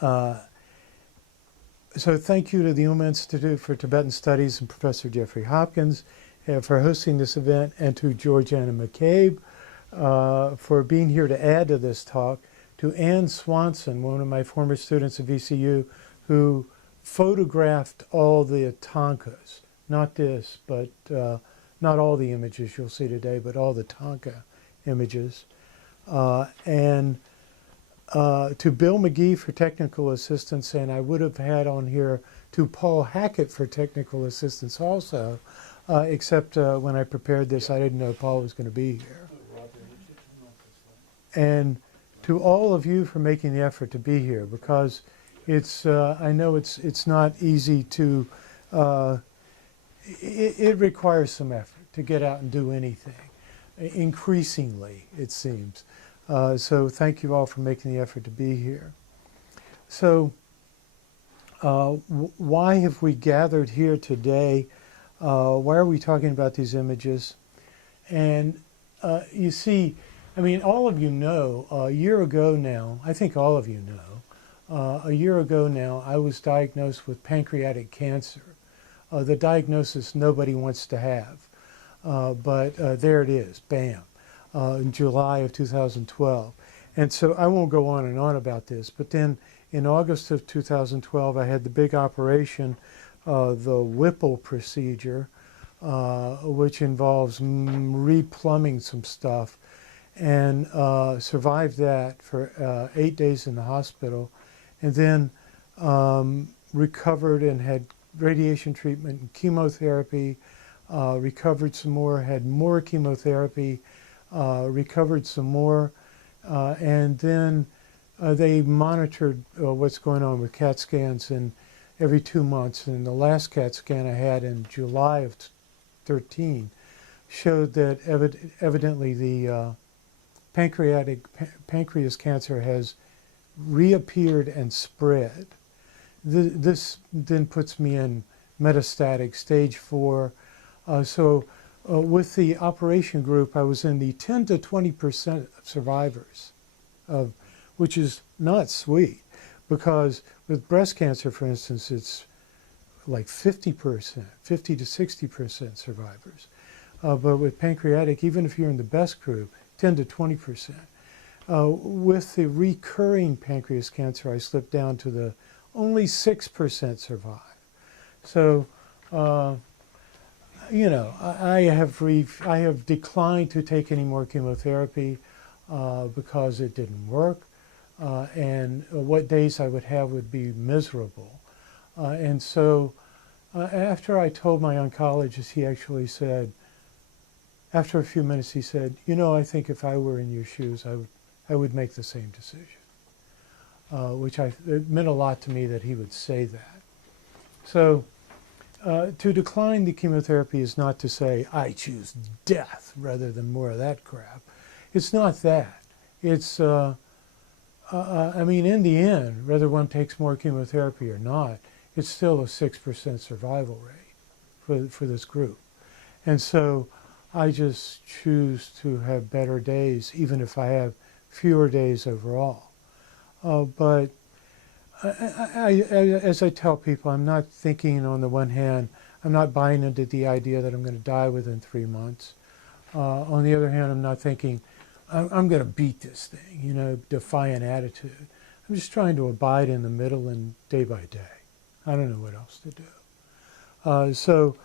So thank you to the UMA Institute for Tibetan Studies and Professor Jeffrey Hopkins for hosting this event, and to Georgiana McCabe for being here to add to this talk, to Ann Swanson, one of my former students at VCU, who photographed all the Thangkas, not this, but not all the images you'll see today, but all the Thangka images. And to Bill McGee for technical assistance, and I would have had on here to Paul Hackett for technical assistance also, except when I prepared this, I didn't know Paul was going to be here. And to all of you for making the effort to be here, because it's I know it's not easy to it requires some effort to get out and do anything, increasingly it seems. So thank you all for making the effort to be here. So why have we gathered here today? Why are we talking about these images? And you see, I mean, all of you know, a year ago now, I think all of you know, a year ago now, I was diagnosed with pancreatic cancer. The diagnosis nobody wants to have, but there it is, bam. In July of 2012. And so I won't go on and on about this, but then in August of 2012 I had the big operation, the Whipple procedure, which involves replumbing some stuff, and survived that for 8 days in the hospital, and then recovered and had radiation treatment and chemotherapy, recovered some more, had more chemotherapy, recovered some more, and then they monitored what's going on with CAT scans and every 2 months. And the last CAT scan I had in July of 13 showed that evidently the pancreas cancer has reappeared and spread. This then puts me in metastatic stage 4. With the operation group, I was in the 10 to 20% of survivors, which is not sweet, because with breast cancer, for instance, it's like 50%, 50 to 60% survivors. But with pancreatic, even if you're in the best group, 10 to 20%. With the recurring pancreas cancer, I slipped down to the only 6% survive. So, you know, I have declined to take any more chemotherapy because it didn't work, and what days I would have would be miserable. And so after I told my oncologist, he actually said, after a few minutes, he said, you know, I think if I were in your shoes, I would make the same decision, which it meant a lot to me that he would say that. So to decline the chemotherapy is not to say I choose death rather than more of that crap. It's not that. It's, I mean, in the end, whether one takes more chemotherapy or not, it's still a 6% survival rate for this group. And so I just choose to have better days, even if I have fewer days overall. But as I tell people, I'm not thinking, on the one hand, I'm not buying into the idea that I'm going to die within 3 months. On the other hand, I'm not thinking, I'm going to beat this thing, you know, defiant attitude. I'm just trying to abide in the middle and day by day. I don't know what else to do. So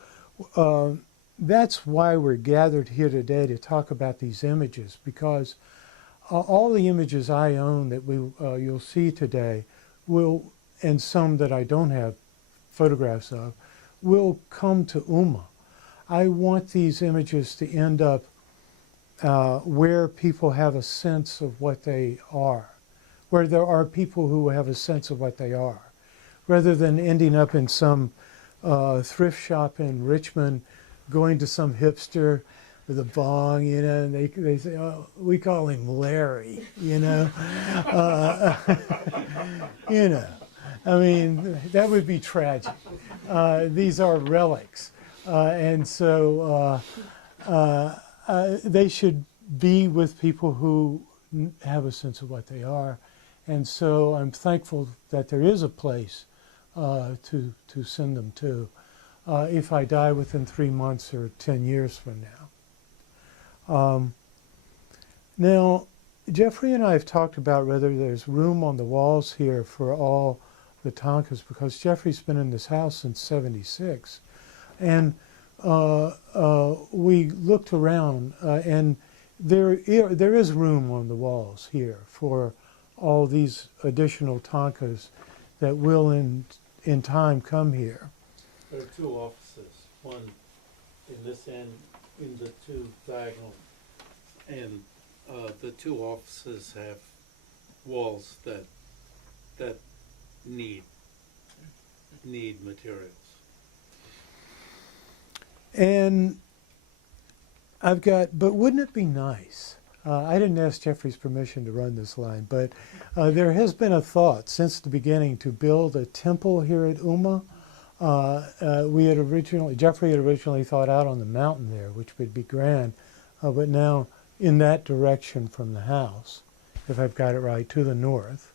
that's why we're gathered here today, to talk about these images, because all the images I own that you'll see today will, and some that I don't have photographs of, will come to UMA. I want these images to end up where people have a sense of what they are, where there are people who have a sense of what they are, rather than ending up in some thrift shop in Richmond, going to some hipster with a bong, you know, and they say, oh, we call him Larry, you know. You know, I mean, that would be tragic. These are relics. And so they should be with people who have a sense of what they are And so I'm thankful that there is a place to send them to if I die within 3 months or 10 years from now. Now, Jeffrey and I have talked about whether there's room on the walls here for all the Thangkas, because Jeffrey's been in this house since '76. And we looked around, and there is room on the walls here for all these additional Thangkas that will in time come here. There are 2 offices, one in this end, in the 2 diagonal, and the 2 offices have walls that need materials. And I've got, but wouldn't it be nice? I didn't ask Jeffrey's permission to run this line, but there has been a thought since the beginning to build a temple here at Uma. Jeffrey had originally thought out on the mountain there, which would be grand, but now in that direction from the house, if I've got it right, to the north.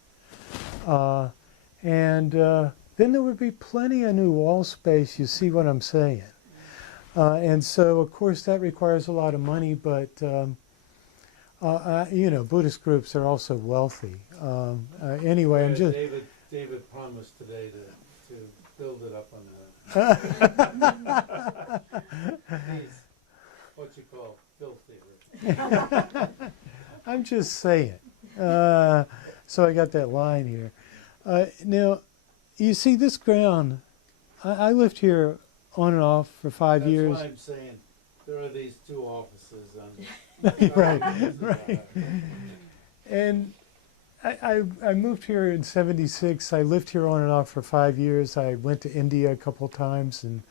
And then there would be plenty of new wall space, you see what I'm saying. And so, of course, that requires a lot of money, but, you know, Buddhist groups are also wealthy. Anyway, I'm just... David promised today to build it up on the... He's what you call filthy. I'm just saying. So I got that line here. Now, you see this ground, I lived here on and off for 5 years. That's why I'm saying there are these 2 offices on right. And I moved here in '76. I lived here on and off for 5 years. I went to India a couple times and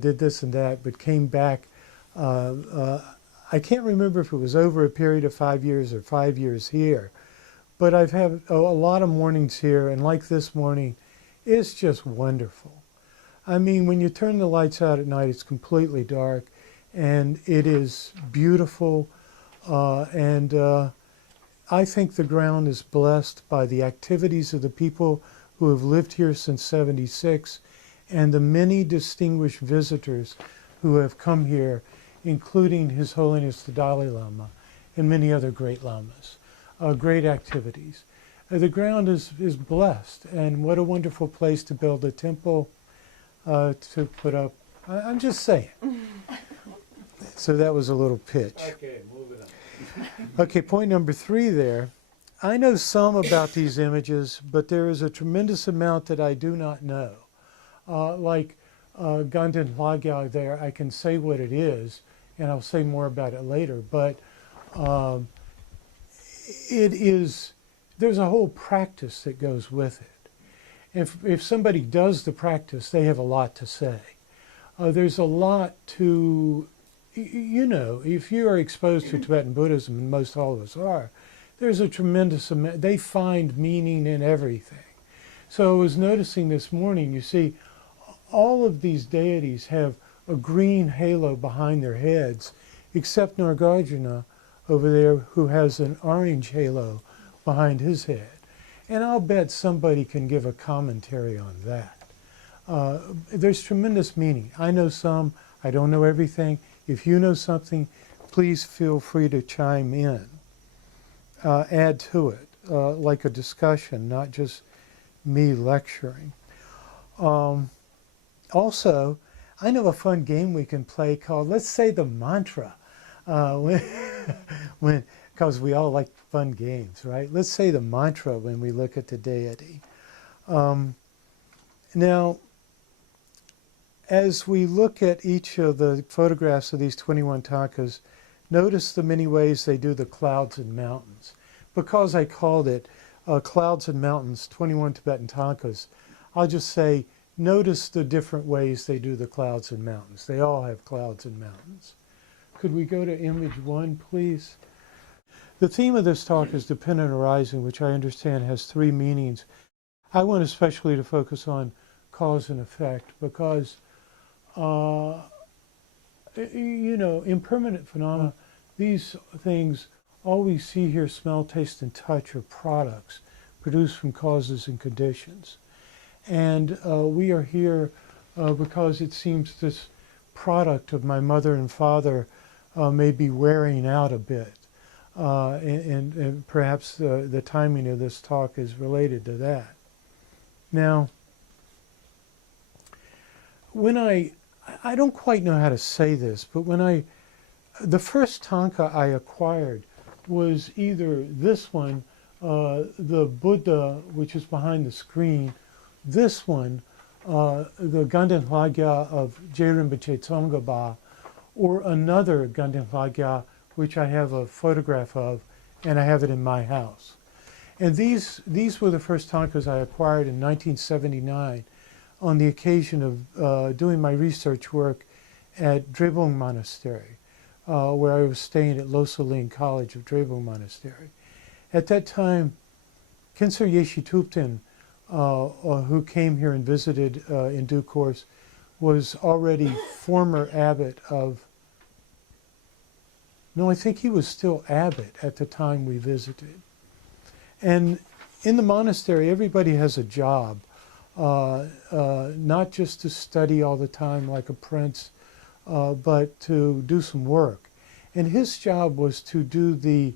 did this and that, but came back. I can't remember if it was over a period of 5 years or 5 years here, but I've had a lot of mornings here, and like this morning, it's just wonderful. I mean, when you turn the lights out at night, it's completely dark, and it is beautiful, and I think the ground is blessed by the activities of the people who have lived here since '76, and the many distinguished visitors who have come here, including His Holiness the Dalai Lama and many other great lamas. Great activities. The ground is blessed, and what a wonderful place to build a temple, to put up. I'm just saying. So that was a little pitch. Okay, move it on. Okay, point number 3 there. I know some about these images, but there is a tremendous amount that I do not know. Like Ganden Lagya there, I can say what it is, and I'll say more about it later, but there's a whole practice that goes with it. If somebody does the practice, they have a lot to say. There's a lot to, you know, if you are exposed to Tibetan Buddhism, and most all of us are, there's a tremendous amount, they find meaning in everything. So I was noticing this morning, you see, all of these deities have a green halo behind their heads, except Nagarjuna over there, who has an orange halo behind his head. And I'll bet somebody can give a commentary on that. There's tremendous meaning. I know some, I don't know everything. If you know something, please feel free to chime in. Add to it, like a discussion, not just me lecturing. Also, I know a fun game we can play called, let's say, the mantra. Because we all like fun games, right? Let's say the mantra when we look at the deity. Now, as we look at each of the photographs of these 21 Thangkas, notice the many ways they do the clouds and mountains. Because I called it Clouds and Mountains, 21 Tibetan Thangkas, I'll just say, notice the different ways they do the clouds and mountains. They all have clouds and mountains. Could we go to image 1, please? The theme of this talk is dependent arising, which I understand has 3 meanings. I want especially to focus on cause and effect because, you know, impermanent phenomena, these things, all we see, hear, smell, taste, and touch are products produced from causes and conditions. And we are here because it seems this product of my mother and father may be wearing out a bit. And perhaps the timing of this talk is related to that. Now, when I don't quite know how to say this, but the first Thangka I acquired was either this one, the Buddha, which is behind the screen, this one, the Ganden Lhagya of Je Rinpoche Tsongkhapa, or another Ganden Lhagya, which I have a photograph of, and I have it in my house. And these were the first Thangkas I acquired in 1979 on the occasion of doing my research work at Drebung Monastery, where I was staying at Losaling College of Drebung Monastery. At that time, Khensur Yeshi Thupten, who came here and visited in due course, was already former abbot of, no, I think he was still abbot at the time we visited. And in the monastery, everybody has a job, not just to study all the time like a prince, but to do some work. And his job was to do the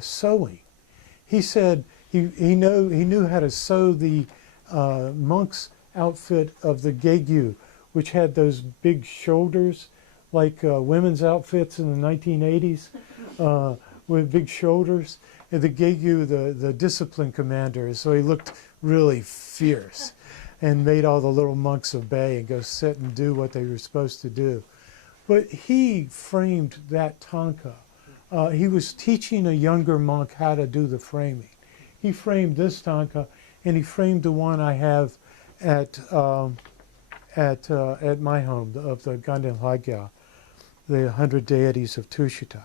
sewing. He said he knew how to sew the monk's outfit of the gegyu, which had those big shoulders, like women's outfits in the 1980s, with big shoulders. And the gegyu, the discipline commander, so he looked really fierce and made all the little monks obey and go sit and do what they were supposed to do. But he framed that Thangka. He was teaching a younger monk how to do the framing. He framed this Thangka, and he framed the one I have at my home, of the Ganden Lhagya, the 100 deities of Tushita.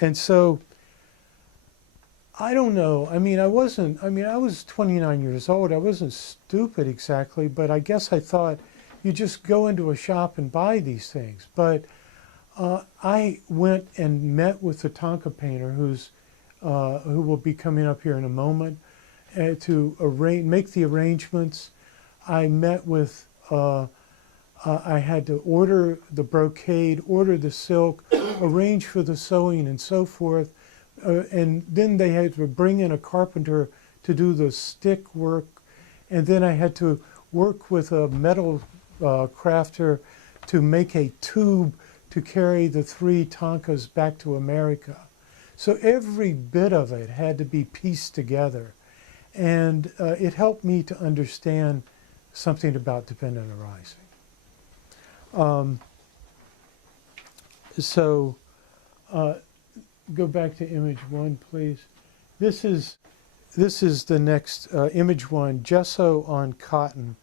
And so, I don't know. I was 29 years old. I wasn't stupid exactly, but I guess I thought you just go into a shop and buy these things. But I went and met with the Thangka painter, who will be coming up here in a moment, to make the arrangements. I met with, I had to order the brocade, order the silk, arrange for the sewing and so forth. And then they had to bring in a carpenter to do the stick work. And then I had to work with a metal crafter to make a tube to carry the 3 Thangkas back to America. So every bit of it had to be pieced together. And it helped me to understand something about dependent arising. Go back to image 1, please. This is the next image 1, gesso on cotton.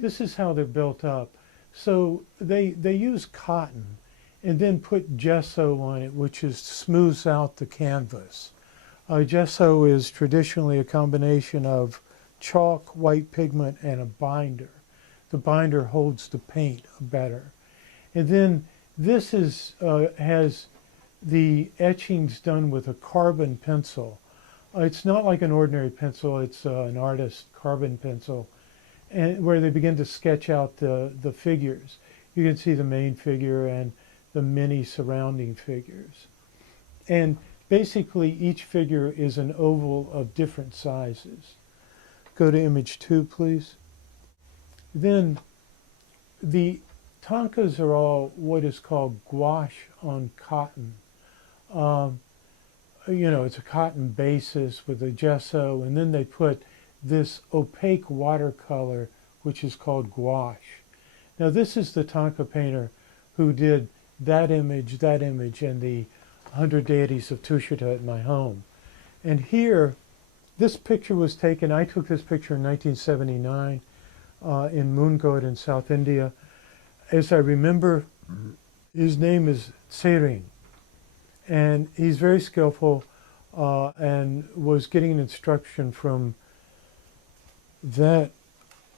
This is how they're built up. So they use cotton and then put gesso on it, which smooths out the canvas. Gesso is traditionally a combination of chalk, white pigment, and a binder. The binder holds the paint better. And then this has the etchings done with a carbon pencil. It's not like an ordinary pencil, it's an artist carbon pencil, and where they begin to sketch out the figures. You can see the main figure and the many surrounding figures. And basically each figure is an oval of different sizes. Go to image 2, please. Then the Thangkas are all what is called gouache on cotton. It's a cotton basis with a gesso, and then they put this opaque watercolor, which is called gouache. Now this is the Thangka painter who did that image, and the 100 deities of Tushita at my home. And here, this picture was taken, I took this picture in 1979 in Mungod in South India. As I remember, his name is Tsering. And he's very skillful and was getting an instruction from that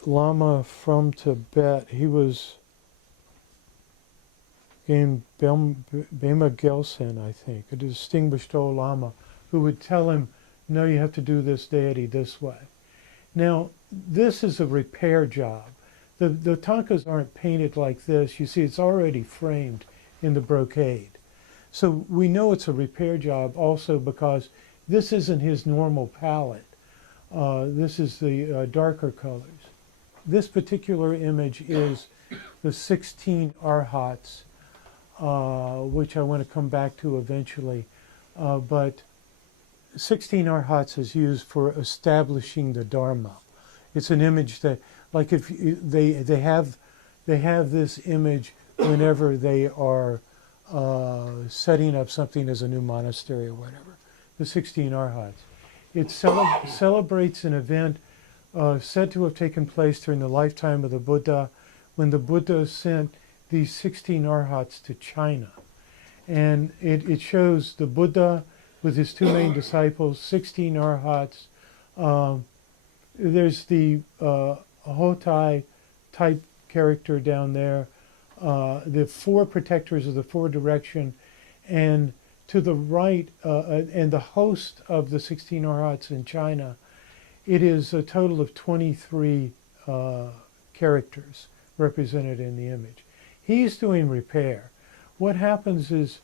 Lama from Tibet. He was named Bema Gelsen, I think, a distinguished old Lama, who would tell him no, you have to do this deity this way. Now, this is a repair job. The Thangkas aren't painted like this. You see, it's already framed in the brocade. So we know it's a repair job also because this isn't his normal palette. This is the darker colors. This particular image is the 16 Arhats, which I want to come back to eventually. But 16 Arhats is used for establishing the Dharma. It's an image that, like, if they have this image whenever they are setting up something as a new monastery or whatever. The 16 Arhats. It celebrates an event said to have taken place during the lifetime of the Buddha, when the Buddha sent these 16 Arhats to China. And it shows the Buddha with his two main disciples, 16 Arhats. There's the Hotai type character down there, the four protectors of the four direction, and to the right, and the host of the 16 Arhats in China, it is a total of 23 characters represented in the image. He's doing repair. What happens is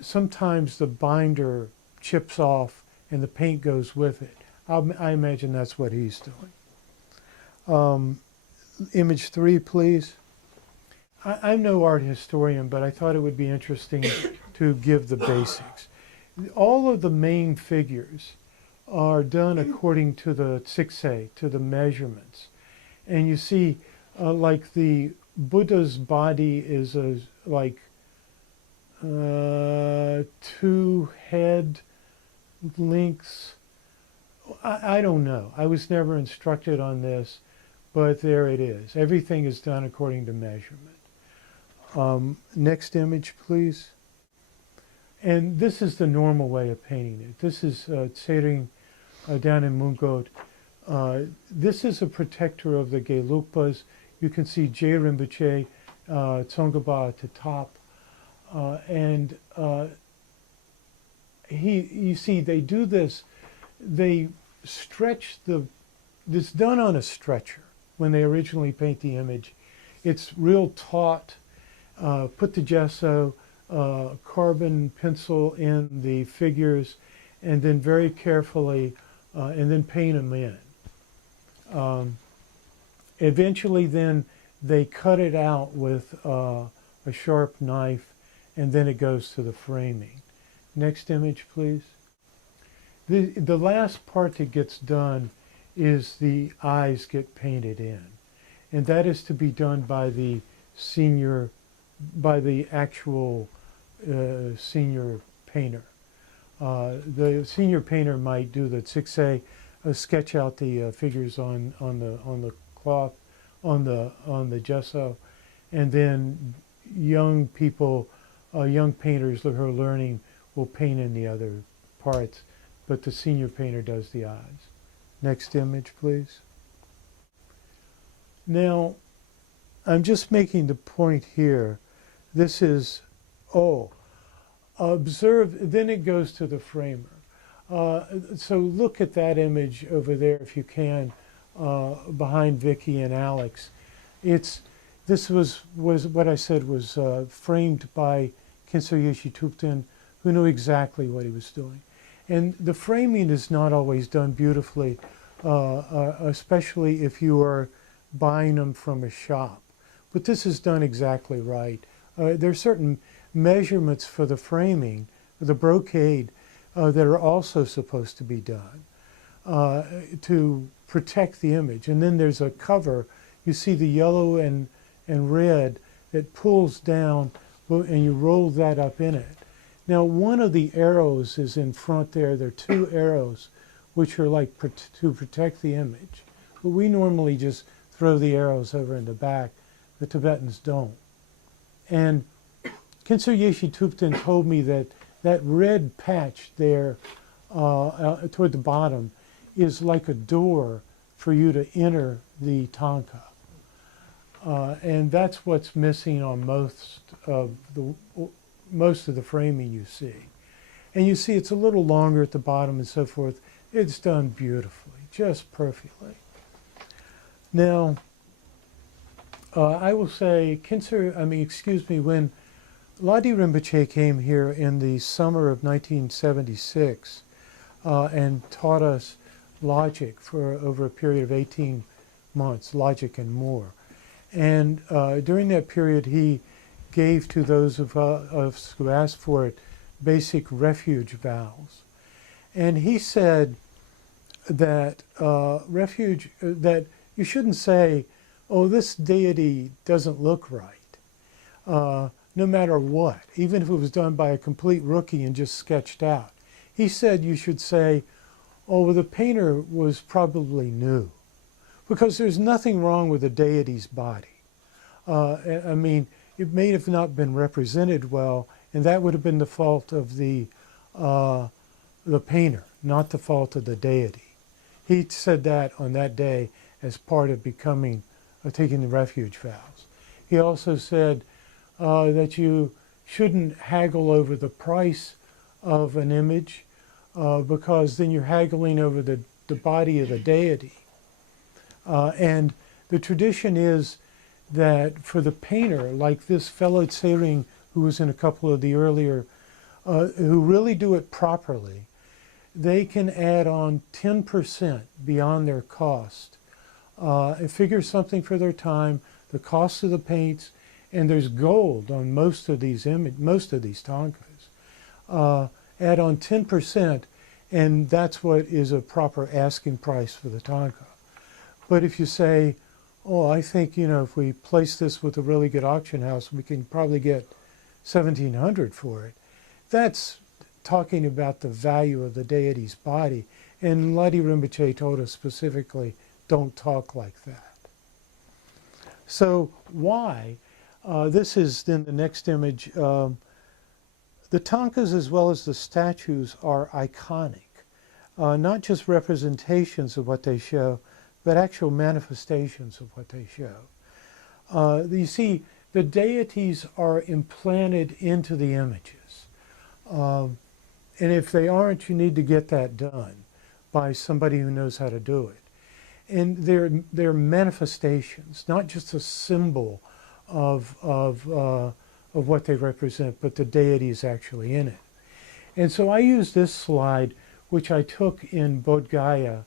sometimes the binder chips off and the paint goes with it. I imagine that's what he's doing. Image 3, please. I'm no art historian, but I thought it would be interesting to give the basics. All of the main figures are done according to the tsikse, to the measurements. And you see, like the Buddha's body is like 2 head lengths. I don't know. I was never instructed on this, but there it is. Everything is done according to measurement. Next image, please. And this is the normal way of painting it. This is Tsering down in Mungot. This is a protector of the Gelugpas. You can see Je Rinpoche, Tsongkhapa at the top. You see, they do this, they stretch it's done on a stretcher when they originally paint the image. It's real taut, put the gesso, carbon pencil in the figures, and then very carefully, and then paint them in. Eventually then they cut it out with a sharp knife, and then it goes to the framing. Next image, please. The last part that gets done is the eyes get painted in. And that is to be done by the actual senior painter. The senior painter might do the tsikse, sketch out the figures on the cloth, on the gesso, and then young people, young painters who are learning will paint in the other parts, but the senior painter does the eyes. Next image, please. Now, I'm just making the point here. This is, observe, then it goes to the framer. So look at that image over there if you can, behind Vicky and Alex. This was what I said was framed by Khyentse Yeshe Thupten, who knew exactly what he was doing. And the framing is not always done beautifully, especially if you are buying them from a shop. But this is done exactly right. There are certain measurements for the framing, the brocade, that are also supposed to be done to protect the image. And then there's a cover. You see the yellow and red that pulls down, and you roll that up in it. Now, one of the arrows is in front there. There are 2 arrows which are like to protect the image. But we normally just throw the arrows over in the back. The Tibetans don't. And Khyentse Yeshe Thupten told me that that red patch there toward the bottom is like a door for you to enter the Thangka. And that's what's missing on most of the framing you see. And you see it's a little longer at the bottom and so forth. It's done beautifully, just perfectly. Now, I will say, when Ladi Rinpoche came here in the summer of 1976 and taught us logic for over a period of 18 months, logic and more. And during that period, he gave to those of us who asked for it basic refuge vows. And he said that that you shouldn't say, oh, this deity doesn't look right, no matter what, even if it was done by a complete rookie and just sketched out. He said you should say, oh, well, the painter was probably new, because there's nothing wrong with the deity's body. I mean, it may have not been represented well, and that would have been the fault of the painter, not the fault of the deity. He said that on that day as part of taking the refuge vows. He also said that you shouldn't haggle over the price of an image because then you're haggling over the body of the deity. And the tradition is that for the painter, like this fellow Tsering who was in a couple of the earlier, who really do it properly, they can add on 10% beyond their cost. Figure something for their time, the cost of the paints, and there's gold on most of these Thangkas. Add on 10%, and that's what is a proper asking price for the Thangka. But if you say, oh, I think, if we place this with a really good auction house, we can probably get $1,700 for it. That's talking about the value of the deity's body. And Ladi Rinpoche told us specifically, don't talk like that. So why? This is then the next image. The Thangkas as well as the statues are iconic, not just representations of what they show, but actual manifestations of what they show. You see, the deities are implanted into the images. And if they aren't, you need to get that done by somebody who knows how to do it. And they're manifestations, not just a symbol of what they represent, but the deity is actually in it. And so I use this slide, which I took in Bodh Gaya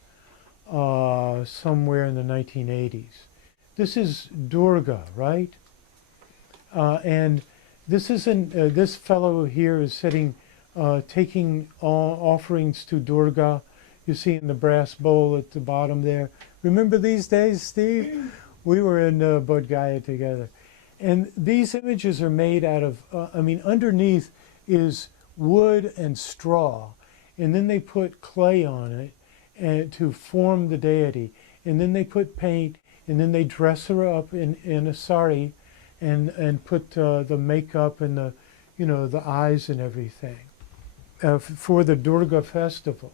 somewhere in the 1980s. This is Durga, right? And this isn't, this fellow here is sitting, taking offerings to Durga. You see in the brass bowl at the bottom there. Remember these days, Steve? We were in Bodh Gaya together. And these images are made out of, underneath is wood and straw. And then they put clay on it and to form the deity. And then they put paint, and then they dress her up in a sari and put the makeup and the eyes and everything for the Durga festival.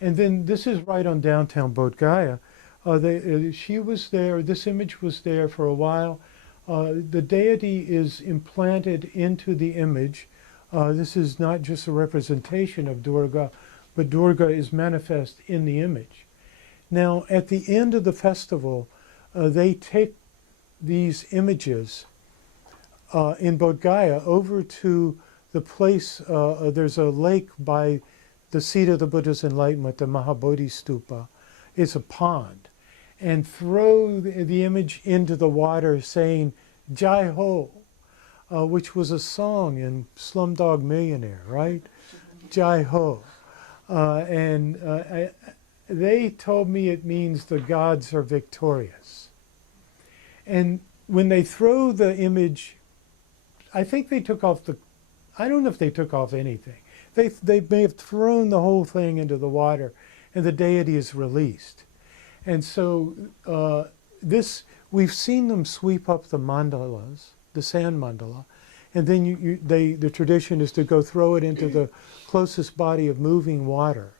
And then this is right on downtown Bodh Gaya. She was there, this image was there for a while. The deity is implanted into the image. This is not just a representation of Durga, but Durga is manifest in the image. Now, at the end of the festival, they take these images in Bodh Gaya over to the place, there's a lake by the seat of the Buddha's enlightenment, the Mahabodhi Stupa. It's a pond. And throw the image into the water saying, Jai Ho, which was a song in Slumdog Millionaire, right? Jai Ho. They told me it means the gods are victorious. And when they throw the image, I think they took off I don't know if they took off anything. They may have thrown the whole thing into the water and the deity is released. And so we've seen them sweep up the mandalas, the sand mandala, and then the tradition is to go throw it into the closest body of moving water.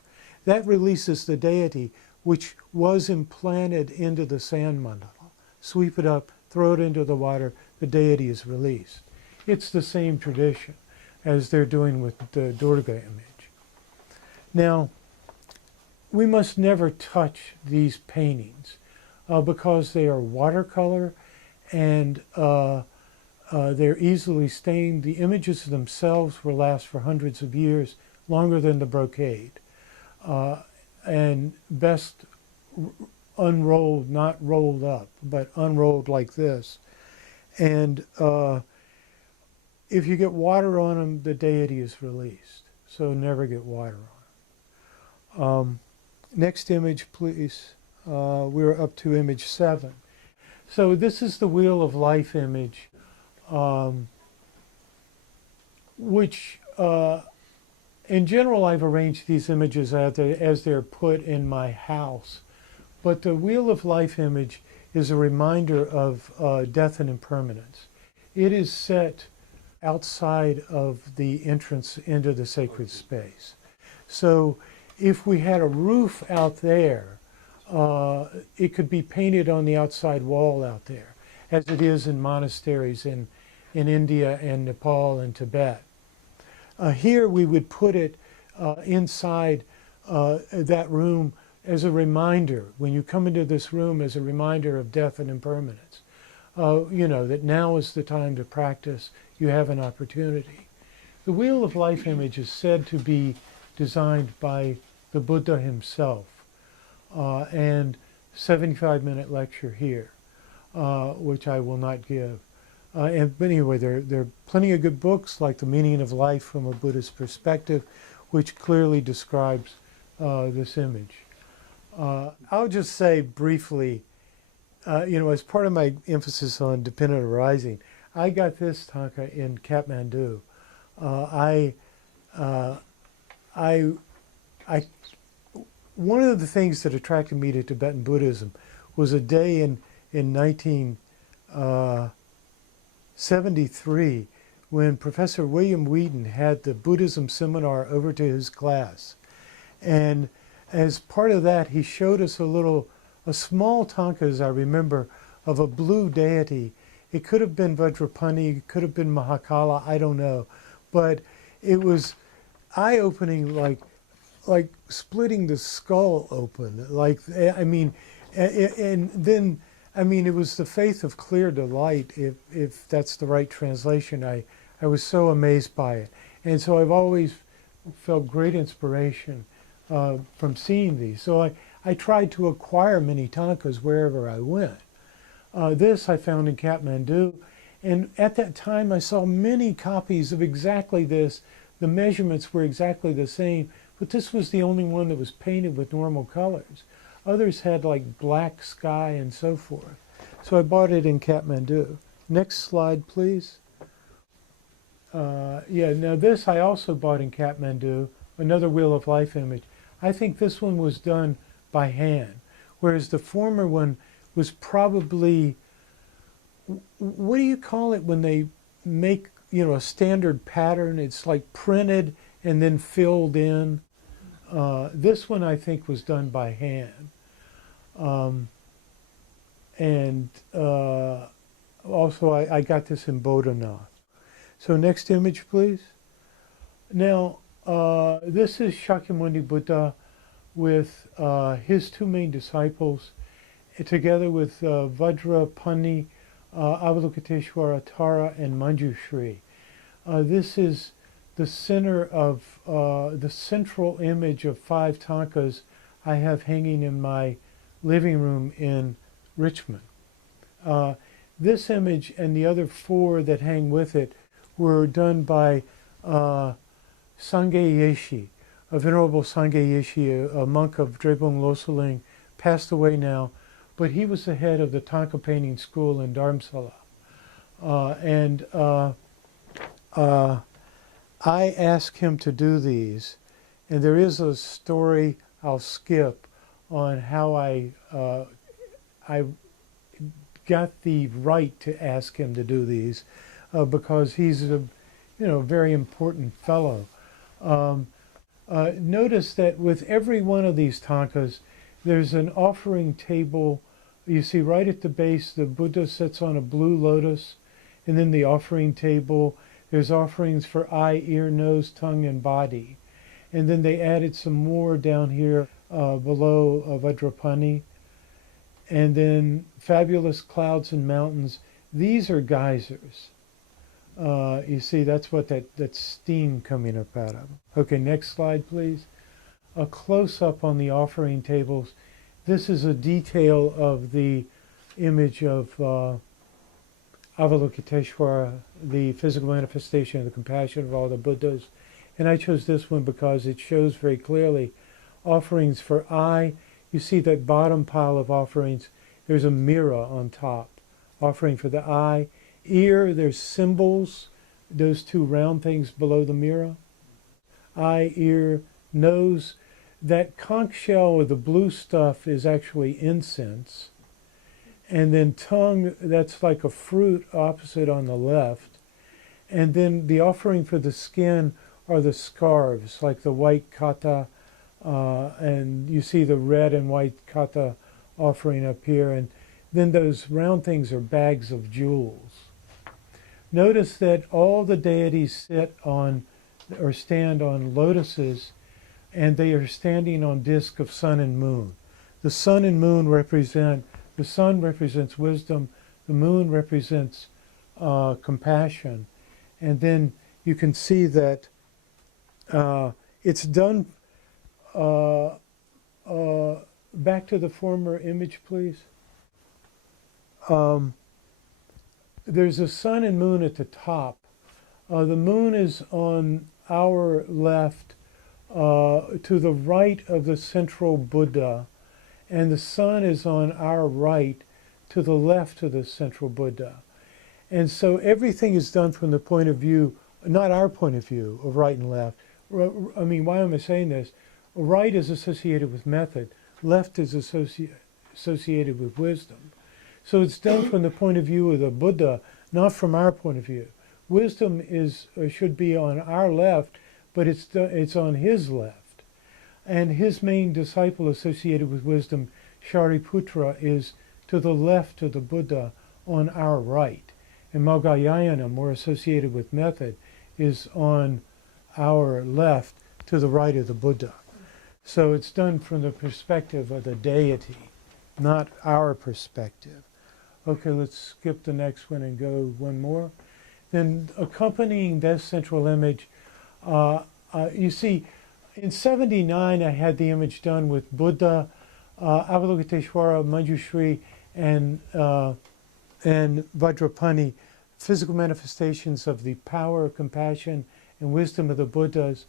That releases the deity, which was implanted into the sand mandala. Sweep it up, throw it into the water, the deity is released. It's the same tradition. as they're doing with the Durga image. Now, we must never touch these paintings because they are watercolor and they're easily stained. The images themselves will last for hundreds of years, longer than the brocade. And best unrolled, not rolled up, but unrolled like this. And if you get water on them, the deity is released. So never get water on them. Next image, please. We're up to image 7. So this is the Wheel of Life image, which in general I've arranged these images as they're put in my house. But the Wheel of Life image is a reminder of death and impermanence. It is set outside of the entrance into the sacred space. So if we had a roof out there, it could be painted on the outside wall out there, as it is in monasteries in India and Nepal and Tibet. Here we would put it inside that room as a reminder, when you come into this room, as a reminder of death and impermanence. You know, that now is the time to practice, you have an opportunity. The Wheel of Life image is said to be designed by the Buddha himself, and 75-minute lecture here, which I will not give. But anyway, there are plenty of good books like The Meaning of Life from a Buddhist Perspective, which clearly describes this image. I'll just say briefly, you know, as part of my emphasis on dependent arising, I got this Thangka in Kathmandu. One of the things that attracted me to Tibetan Buddhism was a day in 1973 when Professor William Wheaton had the Buddhism seminar over to his class. And as part of that, he showed us a small Thangka, as I remember, of a blue deity. It could have been Vajrapani, it could have been Mahakala, I don't know. But it was eye-opening, like splitting the skull open. Like, I mean, and then, I mean, it was the faith of clear delight, if that's the right translation. I was so amazed by it. And so I've always felt great inspiration from seeing these. So I tried to acquire many Thangkas wherever I went. This I found in Kathmandu, and at that time I saw many copies of exactly this. The measurements were exactly the same, but this was the only one that was painted with normal colors. Others had like black sky and so forth. So I bought it in Kathmandu. Next slide, please. Yeah, now this I also bought in Kathmandu, another Wheel of Life image. I think this one was done by hand, whereas the former one was probably, what do you call it when they make, you know, a standard pattern? It's like printed and then filled in. This one I think was done by hand. Also I got this in Bodhanath. So next image, please. Now, this is Shakyamuni Buddha with his two main disciples, together with Vajrapani, Avalokiteshvara Tara, and Manjushri. This is the center of the central image of 5 Thangkas I have hanging in my living room in Richmond. This image and the other 4 that hang with it were done by Sangye Yeshi, a Venerable Sangye Yeshi, a monk of Drebung Losaling, passed away now, but he was the head of the Thangka painting school in Dharamsala. I asked him to do these, and there is a story I'll skip on how I got the right to ask him to do these, because he's a very important fellow. Notice that with every one of these Thangkas, there's an offering table. You see right at the base, the Buddha sits on a blue lotus, and then the offering table, There's offerings for eye, ear, nose, tongue, and body. And then they added some more down here below Vajrapani. And then fabulous clouds and mountains. These are geysers. You see, that's what that steam coming up out of. Okay, next slide, please. A close-up on the offering tables. This is a detail of the image of Avalokiteshvara, the physical manifestation of the compassion of all the Buddhas. And I chose this one because it shows very clearly offerings for eye. You see that bottom pile of offerings, there's a mirror on top, offering for the eye. Ear, there's symbols, those two round things below the mirror. Eye, ear, nose. That conch shell with the blue stuff is actually incense. And then tongue, that's like a fruit opposite on the left. And then the offering for the skin are the scarves, like the white kata, and you see the red and white kata offering up here. And then those round things are bags of jewels. Notice that all the deities sit on or stand on lotuses, and they are standing on disk of sun and moon. The sun and moon represent, the sun represents wisdom, the moon represents compassion. And then you can see that it's done, back to the former image, please. There's a sun and moon at the top. The moon is on our left, to the right of the central Buddha, and the sun is on our right to the left of the central Buddha. And so everything is done from the point of view, not our point of view of right and left. I mean, why am I saying this? Right is associated with method, left is associated with wisdom. So it's done from the point of view of the Buddha, not from our point of view. Wisdom is should be on our left, but it's on his left. And his main disciple associated with wisdom, Shariputra, is to the left of the Buddha on our right. And Moggallana, more associated with method, is on our left to the right of the Buddha. So it's done from the perspective of the deity, not our perspective. Okay, let's skip the next one and go one more. Then accompanying this central image, you see, in '79 I had the image done with Buddha, Avalokiteshvara, Manjushri, and Vajrapani, physical manifestations of the power, compassion, and wisdom of the Buddhas.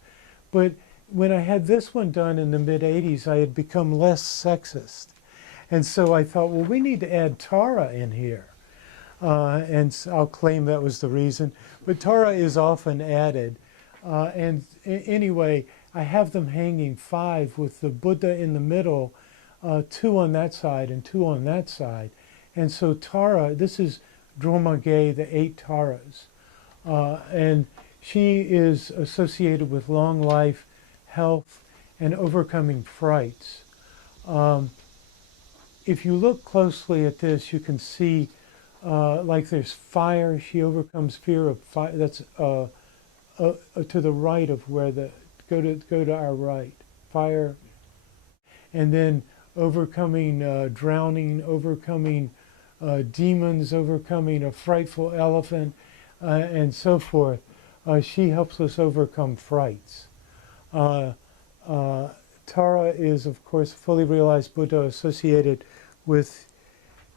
But when I had this one done in the mid-'80s, I had become less sexist. And so I thought, well, we need to add Tara in here. And I'll claim that was the reason. But Tara is often added. Anyway, I have them hanging 5 with the Buddha in the middle, 2 on that side and 2 on that side. And so Tara, this is Dromage, the 8 Taras. And she is associated with long life, health, and overcoming frights. If you look closely at this, you can see like there's fire. She overcomes fear of fire. That's to the right of where the go to our right. Fire, and then overcoming drowning, overcoming demons, overcoming a frightful elephant, and so forth. She helps us overcome frights. Tara is, of course, fully realized Buddha associated with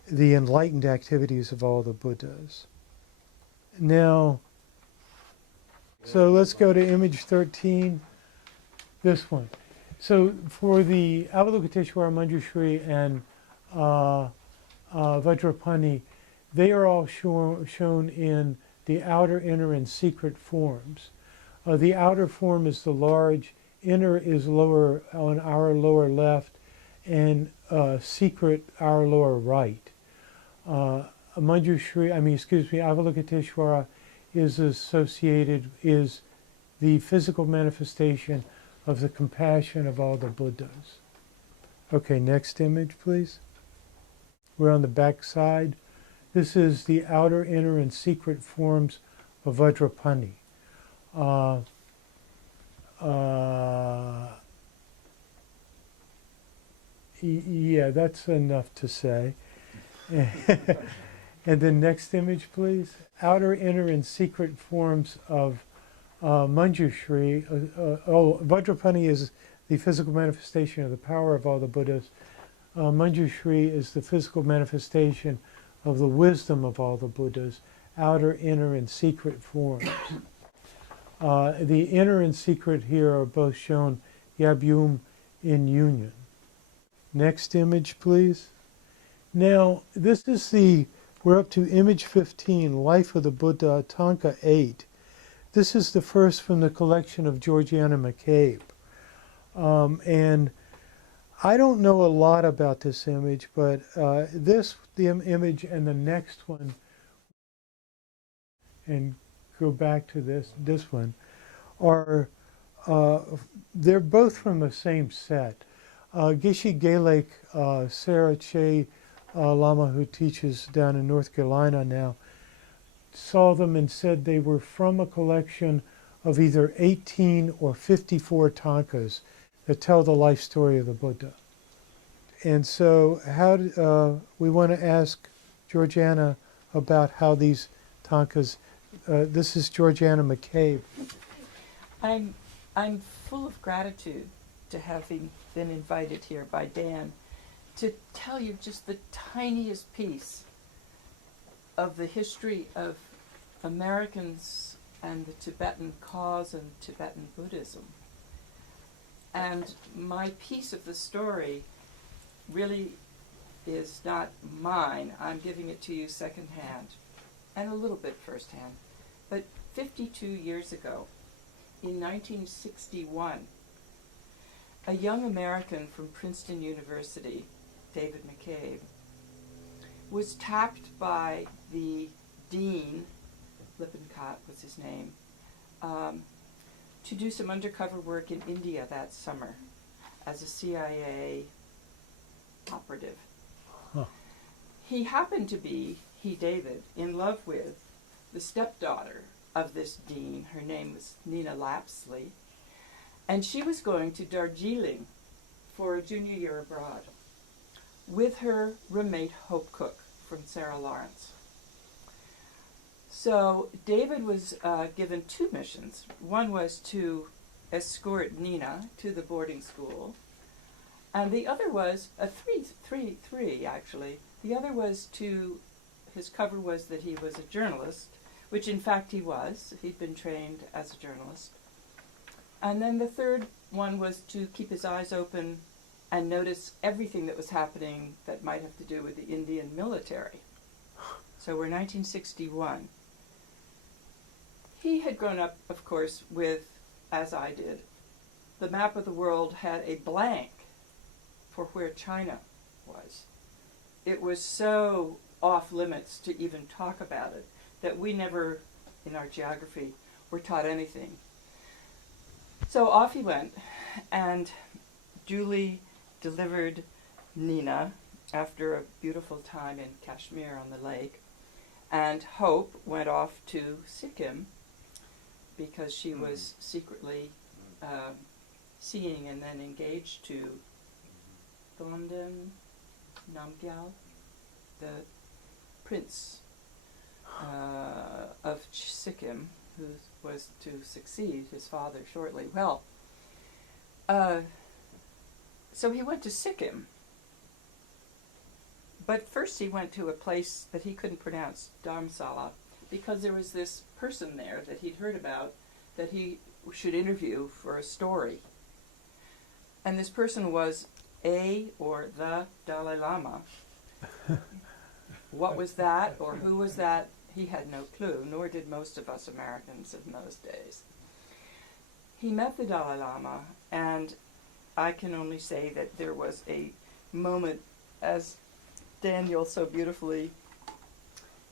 the enlightened activities of all the Buddhas. Now, so let's go to image 13, this one. So for the Avalokiteshvara, Manjushri, and Vajrapani, they are all shown in the outer, inner, and secret forms. The outer form is the large, inner is lower on our lower left, and secret our lower right. Avalokiteshvara is the physical manifestation of the compassion of all the Buddhas. Okay, next image, please. We're on the back side. This is the outer, inner, and secret forms Vajrapani. Uh, yeah, that's enough to say. And the next image, please. Outer, inner, and secret forms of Manjushri. Vajrapani is the physical manifestation of the power of all the Buddhas. Manjushri is the physical manifestation of the wisdom of all the Buddhas. Outer, inner, and secret forms. The inner and secret here are both shown Yabyum in union. Next image, please. Now, this is we're up to image 15, Life of the Buddha, Thangka 8. This is the first from the collection of Georgiana McCabe. And I don't know a lot about this image, but the image and the next one, and go back to this one, are, they're both from the same set. Geshe Gelek, Sarah Che Lama, who teaches down in North Carolina now, saw them and said they were from a collection of either 18 or 54 Thangkas that tell the life story of the Buddha. And so we want to ask Georgiana about how these Thangkas, this is Georgiana McCabe. I'm full of gratitude to having been invited here by Dan to tell you just the tiniest piece of the history of Americans and the Tibetan cause and Tibetan Buddhism. And my piece of the story really is not mine. I'm giving it to you secondhand and a little bit firsthand. But 52 years ago, in 1961, a young American from Princeton University, David McCabe, was tapped by the dean, Lippincott was his name, to do some undercover work in India that summer as a CIA operative. Huh. He happened to be, David, in love with the stepdaughter of this dean. Her name was Nina Lapsley, and she was going to Darjeeling for a junior year abroad with her roommate Hope Cook from Sarah Lawrence. So David was given two missions. One was to escort Nina to the boarding school, and the other was three actually. The other was his cover was that he was a journalist, which in fact he was. He'd been trained as a journalist. And then the third one was to keep his eyes open and notice everything that was happening that might have to do with the Indian military. So we're 1961. He had grown up, of course, with, as I did, the map of the world had a blank for where China was. It was so off limits to even talk about it that we never, in our geography, were taught anything. So off he went and duly delivered Nina after a beautiful time in Kashmir on the lake. And Hope went off to Sikkim because she was secretly seeing and then engaged to Thomden Namgyal, the prince of Sikkim, who was to succeed his father shortly. Well, so he went to Sikkim. But first he went to a place that he couldn't pronounce, Dharamsala, because there was this person there that he'd heard about that he should interview for a story. And this person was or the Dalai Lama. What was that or who was that? He had no clue, nor did most of us Americans in those days. He met the Dalai Lama, and I can only say that there was a moment, as Daniel so beautifully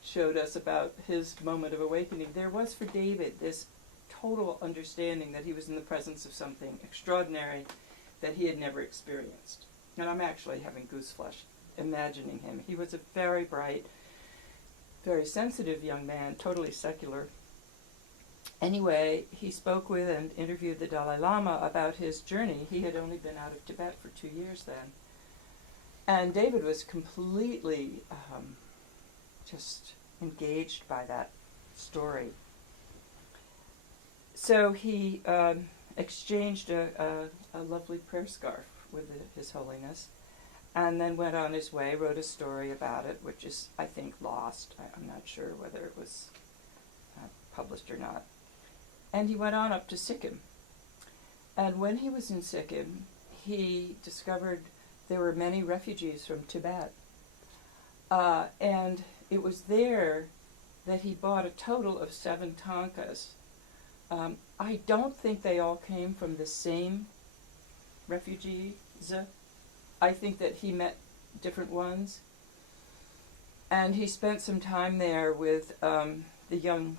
showed us about his moment of awakening. There was for David this total understanding that he was in the presence of something extraordinary that he had never experienced. And I'm actually having gooseflesh imagining him. He was a very bright, very sensitive young man, totally secular, Anyway, he spoke with and interviewed the Dalai Lama about his journey. He had only been out of Tibet for 2 years then. And David was completely just engaged by that story. So he exchanged a lovely prayer scarf with His Holiness, and then went on his way, wrote a story about it, which is, I think, lost. I'm not sure whether it was published or not. And he went on up to Sikkim. And when he was in Sikkim, he discovered there were many refugees from Tibet. And it was there that he bought a total of 7 Thangkas. I don't think they all came from the same refugees. I think that he met different ones. And he spent some time there with the young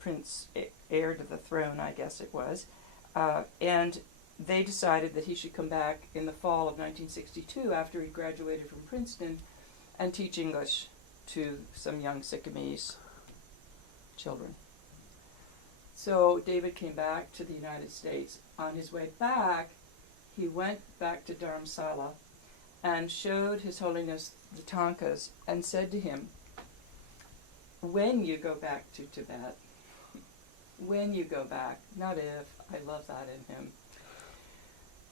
prince, heir to the throne, I guess it was. And they decided that he should come back in the fall of 1962 after he graduated from Princeton and teach English to some young Sikkimese children. So David came back to the United States. On his way back, he went back to Dharamsala and showed His Holiness the Thangkas and said to him, when you go back to Tibet, when you go back, not if, I love that in him,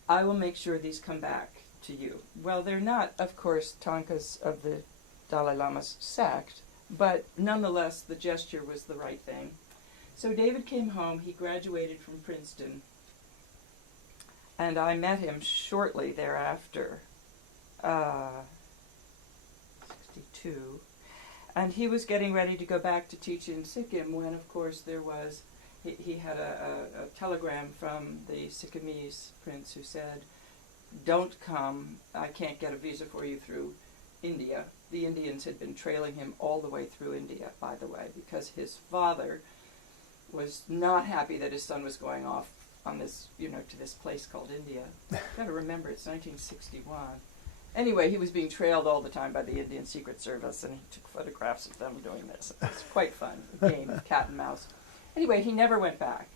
I will make sure these come back to you. Well, they're not, of course, Thangkas of the Dalai Lama's sect, but nonetheless, the gesture was the right thing. So David came home, he graduated from Princeton, and I met him shortly thereafter, 62, and he was getting ready to go back to teach in Sikkim when, of course, there was, he had a telegram from the Sikkimese prince who said, don't come, I can't get a visa for you through India. The Indians had been trailing him all the way through India, by the way, because his father was not happy that his son was going off on this, to this place called India. You've got to remember, it's 1961. Anyway, he was being trailed all the time by the Indian Secret Service, and he took photographs of them doing this. It was quite fun, a game of cat and mouse. Anyway, he never went back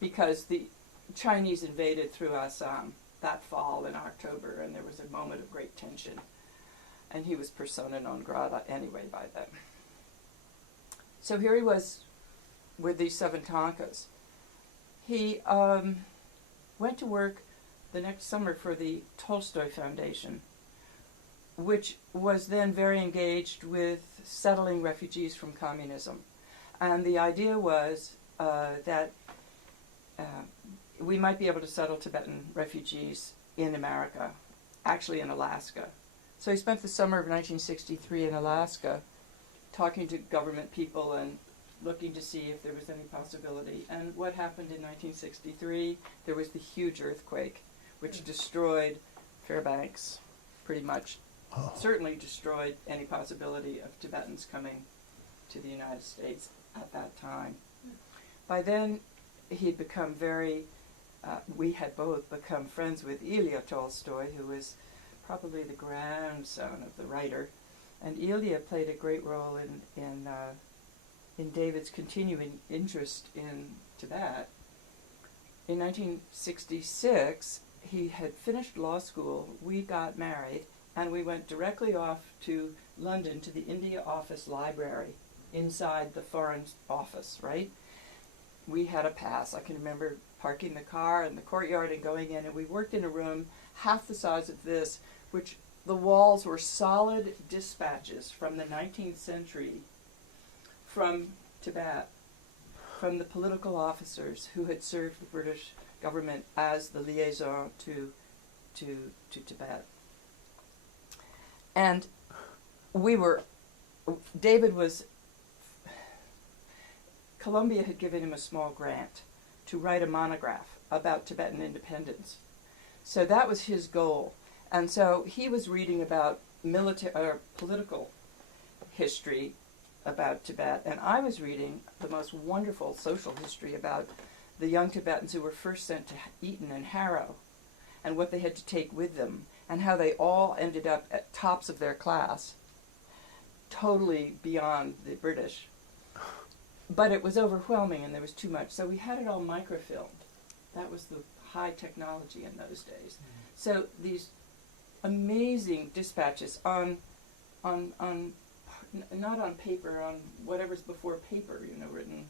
because the Chinese invaded through Assam that fall in October, and there was a moment of great tension. And he was persona non grata anyway by then. So here he was with these 7 Thangkas. He went to work the next summer for the Tolstoy Foundation, which was then very engaged with settling refugees from communism. And the idea was that we might be able to settle Tibetan refugees in America, actually in Alaska. So he spent the summer of 1963 in Alaska talking to government people and looking to see if there was any possibility. And what happened in 1963? There was the huge earthquake, which destroyed Fairbanks, pretty much. Certainly destroyed any possibility of Tibetans coming to the United States at that time. By then, he'd become we had both become friends with Ilya Tolstoy, who was probably the grandson of the writer. And Ilya played a great role in David's continuing interest in Tibet. In 1966, he had finished law school, we got married, and we went directly off to London to the India Office Library inside the Foreign Office, right? We had a pass. I can remember parking the car in the courtyard and going in, and we worked in a room half the size of this, which the walls were solid dispatches from the 19th century from Tibet, from the political officers who had served the British government as the liaison to Tibet. And Columbia had given him a small grant to write a monograph about Tibetan independence. So that was his goal. And so he was reading about political history about Tibet, and I was reading the most wonderful social history about the young Tibetans who were first sent to Eton and Harrow, and what they had to take with them, and how they all ended up at tops of their class, totally beyond the British. but it was overwhelming and there was too much. So we had it all microfilmed. That was the high technology in those days. So these amazing dispatches on not on paper, on whatever's before paper, you know, written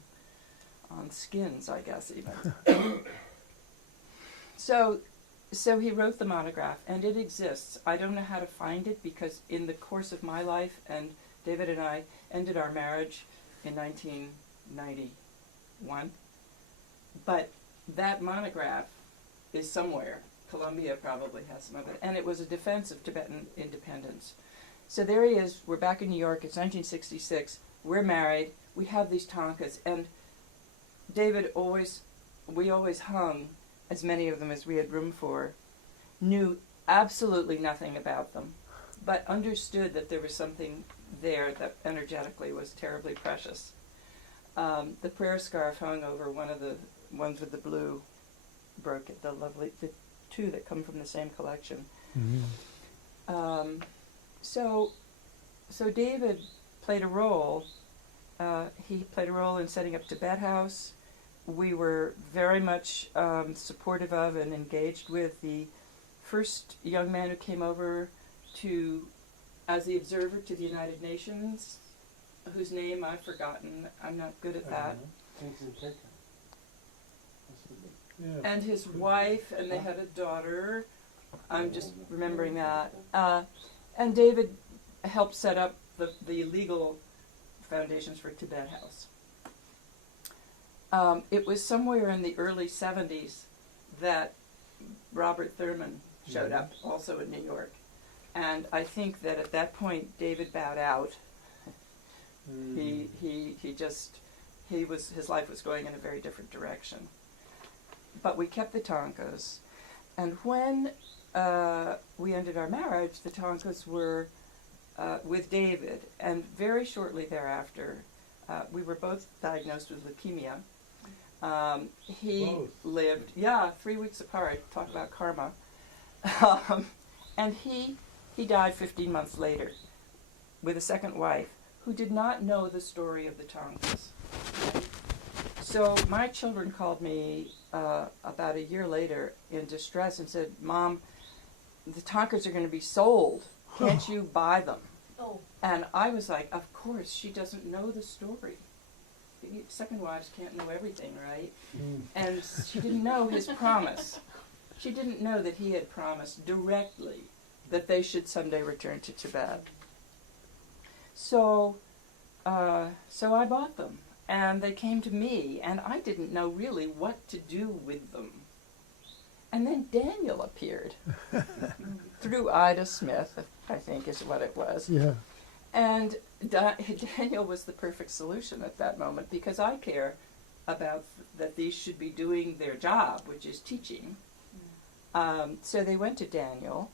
on skins, I guess, even. So he wrote the monograph, and it exists. I don't know how to find it because in the course of my life, and David and I ended our marriage in 1991, but that monograph is somewhere. Columbia probably has some of it, and it was a defense of Tibetan independence. So there he is. We're back in New York. It's 1966. We're married. We have these Thangkas, and David we always hung as many of them as we had room for, knew absolutely nothing about them, but understood that there was something there that energetically was terribly precious. The prayer scarf hung over one of the ones with the blue brocade, the two that come from the same collection. Mm-hmm. So David played a role. He played a role in setting up Tibet House. We were very much supportive of and engaged with the first young man who came over as the observer to the United Nations, whose name I've forgotten. I'm not good at that. And his wife, and they had a daughter. I'm just remembering that. And David helped set up the legal foundations for Tibet House. It was somewhere in the early 70s that Robert Thurman showed up, also in New York. And I think that at that point, David bowed out. His life was going in a very different direction. But we kept the Thangkas. And when we ended our marriage, the Thangkas were with David. And very shortly thereafter, we were both diagnosed with leukemia. He lived, 3 weeks apart, talk about karma. And he died 15 months later with a second wife who did not know the story of the Thangkas. So my children called me about a year later in distress and said, "Mom, the Thangkas are going to be sold. Can't you buy them?" Oh. And I was like, of course, she doesn't know the story. Second wives can't know everything, right? And she didn't know his promise. She didn't know that he had promised directly that they should someday return to Tibet. So I bought them, and they came to me, and I didn't know really what to do with them. And then Daniel appeared through Ida Smith, I think is what it was. Yeah. And Daniel was the perfect solution at that moment, because I care about that these should be doing their job, which is teaching. So they went to Daniel,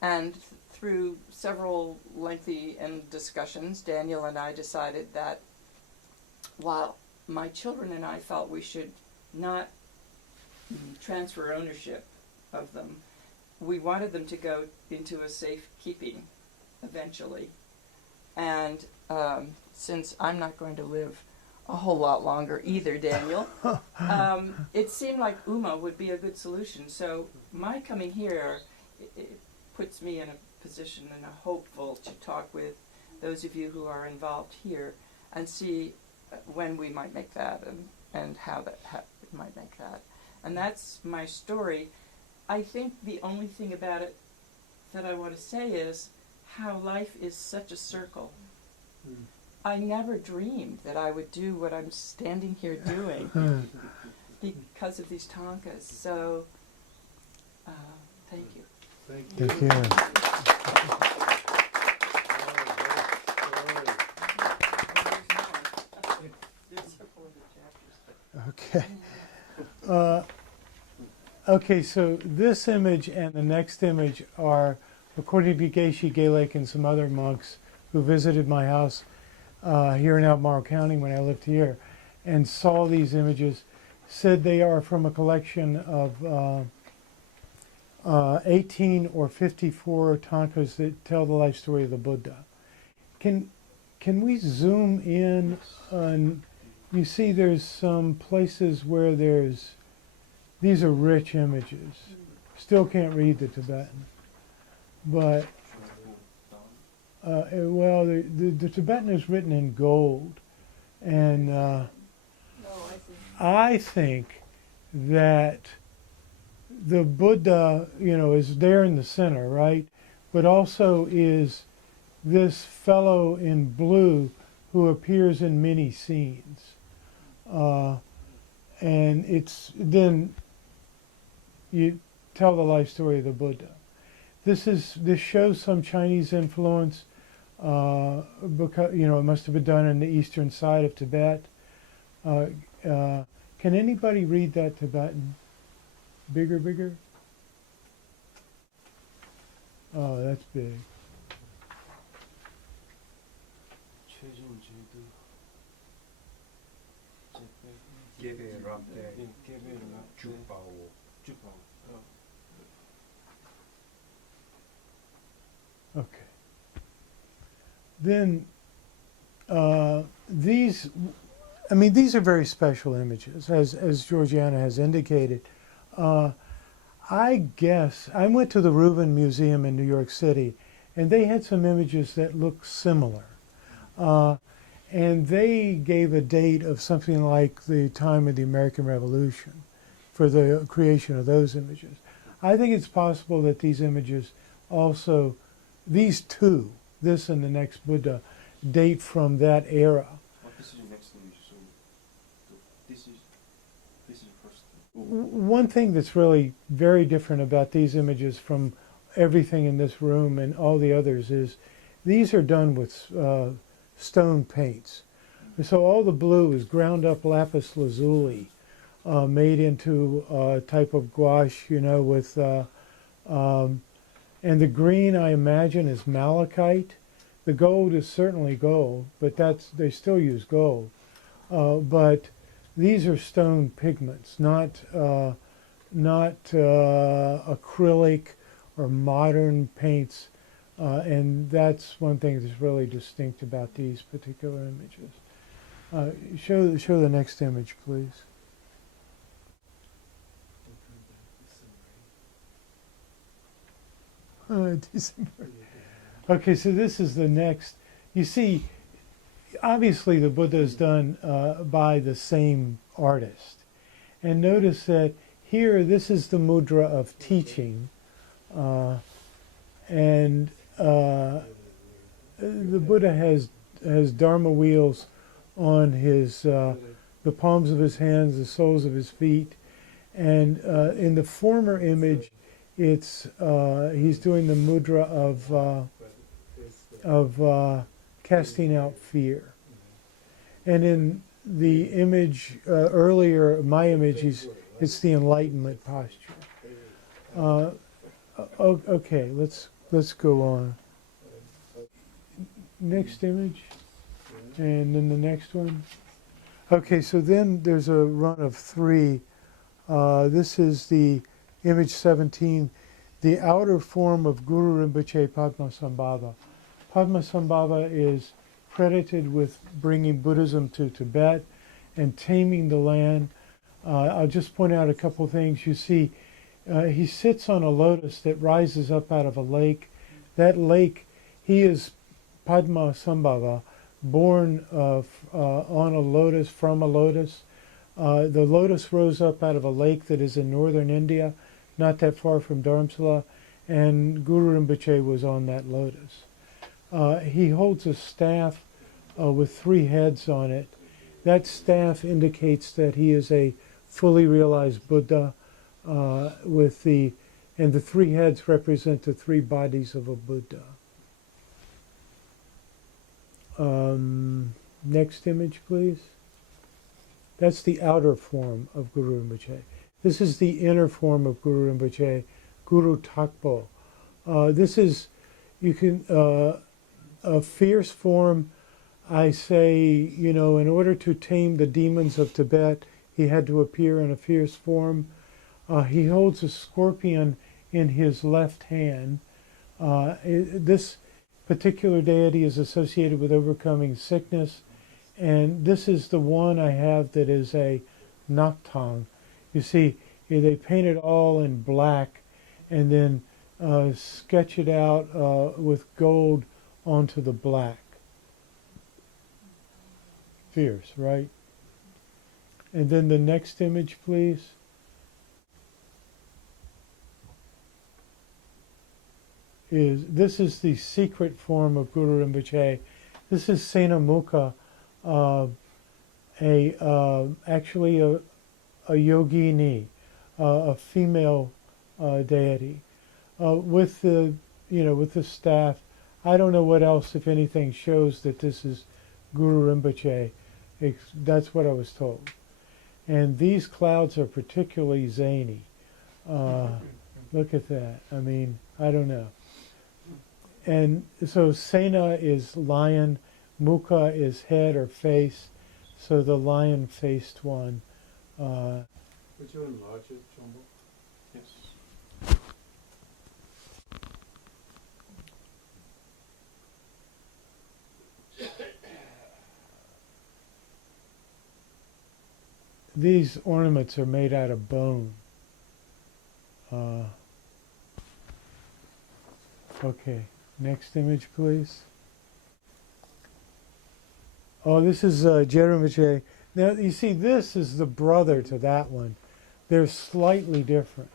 and through several lengthy discussions, Daniel and I decided that while my children and I felt we should not transfer ownership of them, we wanted them to go into a safe keeping eventually. And since I'm not going to live a whole lot longer either, Daniel, it seemed like Uma would be a good solution. So my coming here, it puts me in a position and a hopeful to talk with those of you who are involved here and see when we might make that and how we might make that. And that's my story. I think the only thing about it that I want to say is how life is such a circle. I never dreamed that I would do what I'm standing here doing because of these Thangkas. So, thank you. Thank you. Okay. Okay, so this image and the next image are, according to Geshe Gelek and some other monks who visited my house here in Albemarle County when I lived here and saw these images, said they are from a collection of 18 or 54 Thangkas that tell the life story of the Buddha. Can we zoom in on you see there's some places where these are rich images. Still can't read the Tibetan. But, well, the Tibetan is written in gold. And I think that the Buddha, is there in the center, right? But also is this fellow in blue who appears in many scenes. And it's then you tell the life story of the Buddha. This shows some Chinese influence because it must have been done in the eastern side of Tibet. Can anybody read that Tibetan? Bigger? Oh, that's big. Okay. Then these are very special images, as Georgiana has indicated. I guess I went to the Reuben Museum in New York City, and they had some images that looked similar. And they gave a date of something like the time of the American Revolution for the creation of those images. I think it's possible that these images also, these two, this and the next Buddha, date from that era. This is the next image, so this is the first. One thing that's really very different about these images from everything in this room and all the others is these are done with stone paints. So all the blue is ground up lapis lazuli, made into a type of gouache, with, and the green I imagine is malachite. The gold is certainly gold, but they still use gold. But these are stone pigments, not acrylic or modern paints. And that's one thing that's really distinct about these particular images. Show the next image, please. December. Okay, so this is the next. You see, obviously the Buddha is done by the same artist. And notice that here, this is the mudra of teaching. And the Buddha has Dharma wheels on the palms of his hands, the soles of his feet, and in the former image, it's he's doing the mudra of casting out fear, and in the image earlier, my image, it's the enlightenment posture. Okay, let's go on. Next image, and then the next one. Okay, so then there's a run of three. This is the image 17, the outer form of Guru Rinpoche Padmasambhava. Padmasambhava is credited with bringing Buddhism to Tibet and taming the land. I'll just point out a couple things. You see, he sits on a lotus that rises up out of a lake. That lake, he is Padmasambhava, born on a lotus, from a lotus. The lotus rose up out of a lake that is in northern India, not that far from Dharamsala, and Guru Rinpoche was on that lotus. He holds a staff with three heads on it. That staff indicates that he is a fully realized Buddha, and the three heads represent the three bodies of a Buddha. Next image, please. That's the outer form of Guru Rinpoche. This is the inner form of Guru Rinpoche, Guru Takpo. This is, a fierce form. I say, in order to tame the demons of Tibet, he had to appear in a fierce form. He holds a scorpion in his left hand. This particular deity is associated with overcoming sickness And this is the one I have that is a Naktang. You see, they paint it all in black and then sketch it out with gold onto the black. Fierce, right? And then the next image, please. This is the secret form of Guru Rinpoche. This is Senamukha, actually a yogini, a female deity, with the with the staff. I don't know what else, if anything, shows that this is Guru Rinpoche. That's what I was told. And these clouds are particularly zany. Look at that. I mean, I don't know. And so Sena is lion, Mukha is head or face, so the lion-faced one. Would you enlarge it, Jumbo? Yes. These ornaments are made out of bone. Okay, next image, please. Oh, this is Jerimache. Now, you see, this is the brother to that one. They're slightly different.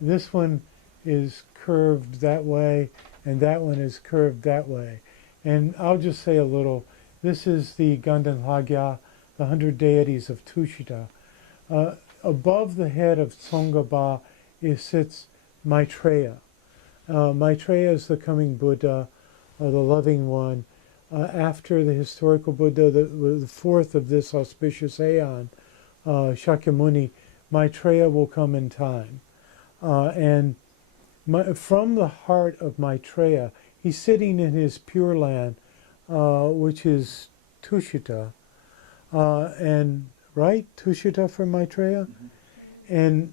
This one is curved that way, and that one is curved that way. And I'll just say a little. This is the Gandalagya, the 100 deities of Tushita. Above the head of Tsongkhapa sits Maitreya. Maitreya is the coming Buddha, the loving one. After the historical Buddha, the fourth of this auspicious aeon, Shakyamuni, Maitreya will come in time. And from the heart of Maitreya, he's sitting in his Pure Land, which is Tushita. And right, Tushita for Maitreya? Mm-hmm. And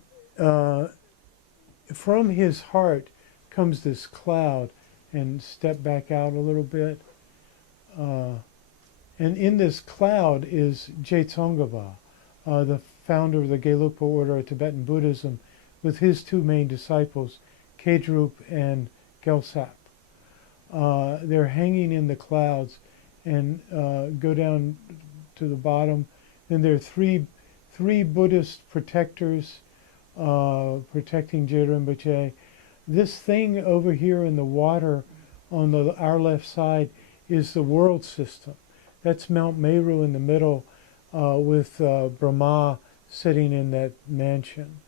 from his heart comes this cloud, and step back out a little bit. And in this cloud is Jetsongkhapa, the founder of the Gelugpa order of Tibetan Buddhism, with his two main disciples, Kedrup and Gelsap. They're hanging in the clouds and go down to the bottom. And there are three Buddhist protectors protecting Je Rinpoche. This thing over here in the water on our left side is the world system. That's Mount Meru in the middle with Brahma sitting in that mansion.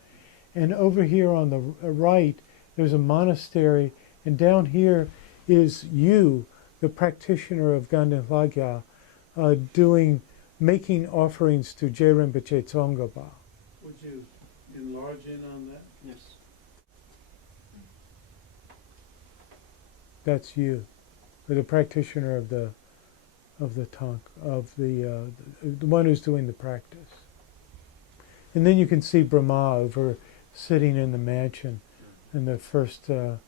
And over here on the right, there's a monastery, and down here is you, the practitioner of Gandalagya, making offerings to Je Rinpoche Tsongkhapa. Would you enlarge in on that? Yes. That's you, the practitioner of the Thangkas, of the one who's doing the practice. And then you can see Brahma over sitting in the mansion, in the first, in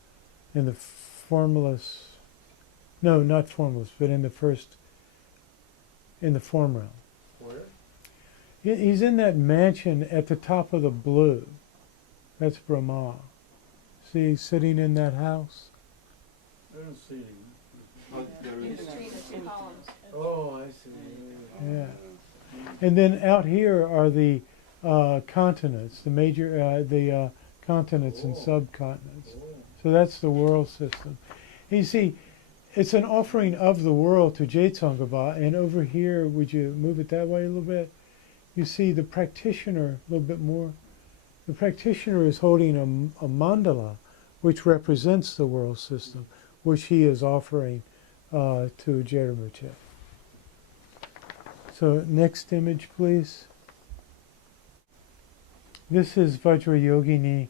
the formless. No, not formless, but in the first, in the form realm. Where? He's in that mansion at the top of the blue. That's Brahma. See, he's sitting in that house. I don't see him. But there In is. between the two columns. Oh, I see. Yeah. And then out here are the continents, the major, continents and subcontinents. So that's the world system. And you see, it's an offering of the world to Jetsongkhapa, and over here, would you move it that way a little bit? You see the practitioner, a little bit more. The practitioner is holding a mandala, which represents the world system, which he is offering to Jerimache. So next image, please. This is Vajrayogini.